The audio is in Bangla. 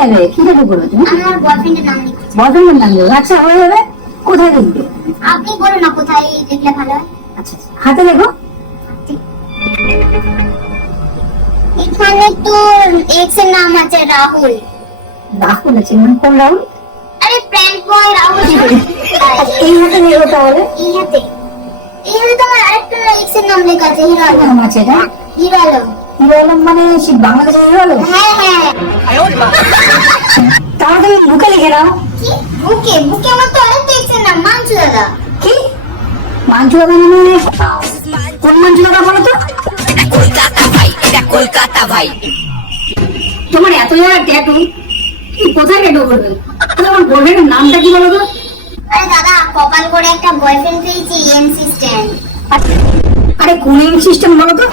যাবে? কি যাবে বলো তুমি? আমার বয়ফ্রেন্ডের নাম লিখতে চাই। বয়ফ্রেন্ডের নাম দেবে? আচ্ছা হয়ে যাবে। কোথায় লিখবে? আপনি বলুন না কোথায় লিখলে ভালো হয়। আচ্ছা আচ্ছা, হাতে লেখো। এখানে তো এক্স এর নাম আছে রাহুল। রাহুল আছে? মানে কোন রাহুল? আরে প্র্যাঙ্ক বয় রাহুল। আচ্ছা, এই হাতে লেখো তাহলে। এই হাতে তো আমার আরেকটা এক্স এর নাম লেখা আছে, হিরো কি আলম। নাম আছে এটা? হিরো আলম। হিরো আলম মানে সে বাংলাদেশের হিরো আলম? হ্যাঁ হ্যাঁ। তাহলে তুমি বুকে লিখে নাও। কি বুকে? বুকে আমার তো আরেকটা এক্স এর নাম মানছু দাদা। কি মাঞ্জু দাদা? মানে কোন মাঞ্জু দাদা বলো তো? কলকাতা ভাই, এটা কলকাতা ভাই। তোমার এত জায়গায় ট্যাটু, তুমি কোথায় ট্যাটু করবে? তোমার বয়ফ্রেন্ডের নামটা কি বলো তো? আরে দাদা কপাল করে একটা বয়ফ্রেন্ড পেয়েছি, এমসি স্ট্যান্ড। আরে কোন সিস্টেম বলো তো?